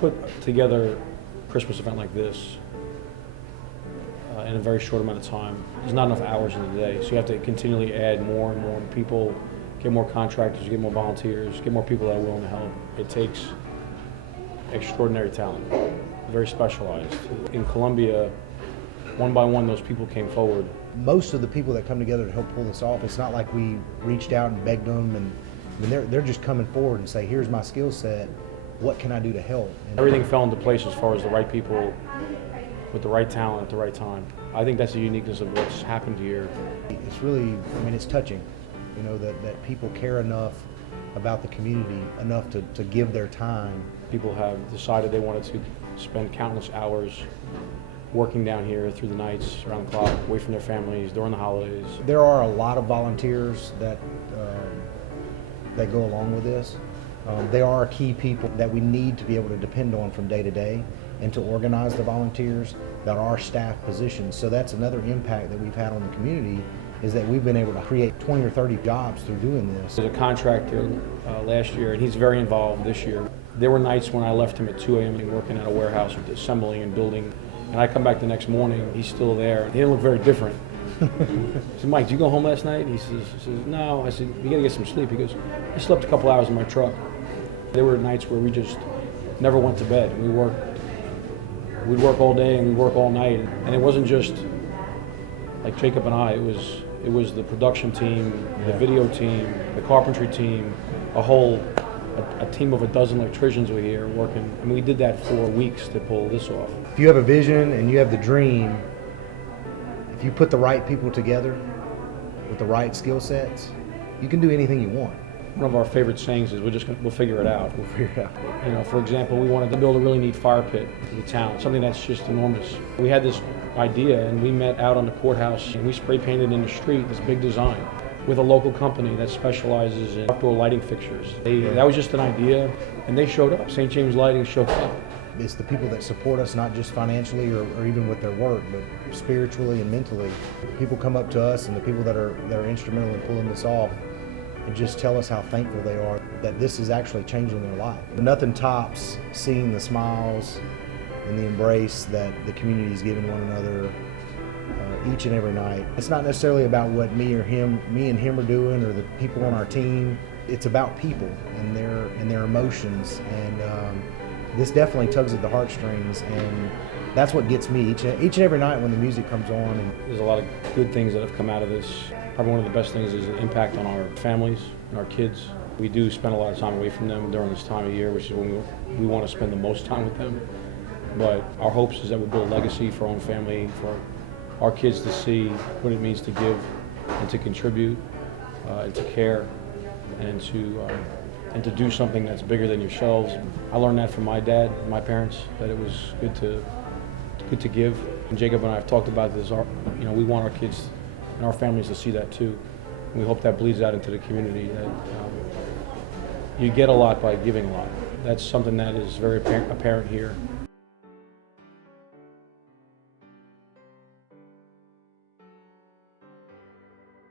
put together a Christmas event like this in a very short amount of time, there's not enough hours in the day. So you have to continually add more and more people, get more contractors, get more volunteers, get more people that are willing to help. It takes extraordinary talent, very specialized. In Colombia, one by one, those people came forward. Most of the people that come together to help pull this off, it's not like we reached out and begged them, and I mean, they're just coming forward and say, here's my skill set, what can I do to help? And everything fell into place as far as the right people with the right talent at the right time. I think that's the uniqueness of what's happened here. it's really, I mean, it's touching, you know, that people care enough about the community, enough to give their time. People have decided they wanted to spend countless hours working down here through the nights, around the clock, away from their families, during the holidays. There are a lot of volunteers that go along with this. They are key people that we need to be able to depend on from day to day, and to organize the volunteers that are staff positions. So that's another impact that we've had on the community, is that we've been able to create 20 or 30 jobs through doing this. There's a contractor last year, and he's very involved this year. There were nights when I left him at 2 a.m. working at a warehouse, assembling and building, and I come back the next morning, he's still there. He didn't look very different. I said, Mike, did you go home last night? He says, no. I said, you gotta get some sleep. He goes, I slept a couple hours in my truck. There were nights where we just never went to bed. We'd work all day and we'd work all night. And it wasn't just like Jacob and I, it was the production team, the video team, the carpentry team, a team of a dozen electricians were here working. I mean, we did that for weeks to pull this off. If you have a vision and you have the dream, if you put the right people together with the right skill sets, you can do anything you want. One of our favorite sayings is we'll figure it out. We'll figure it out. You know, for example, we wanted to build a really neat fire pit for the town, something that's just enormous. We had this idea and we met out on the courthouse and we spray painted in the street this big design with a local company that specializes in outdoor lighting fixtures. That was just an idea and they showed up. St. James Lighting showed up. It's the people that support us, not just financially or even with their work, but spiritually and mentally. People come up to us, and the people that are instrumental in pulling this off, and just tell us how thankful they are that this is actually changing their life. Nothing tops seeing the smiles and the embrace that the community is giving one another each and every night. It's not necessarily about what me and him are doing, or the people on our team. It's about people and their emotions, and this definitely tugs at the heartstrings, and that's what gets me each and every night when the music comes on. And there's a lot of good things that have come out of this. Probably one of the best things is the impact on our families and our kids. We do spend a lot of time away from them during this time of year, which is when we want to spend the most time with them. But our hopes is that we build a legacy for our own family, for our kids to see what it means to give and to contribute and to care and to do something that's bigger than yourselves. I learned that from my dad and my parents, that it was good to give. And Jacob and I have talked about this. You know, we want our kids and our families to see that too. And we hope that bleeds out into the community, that you get a lot by giving a lot. That's something that is very apparent here.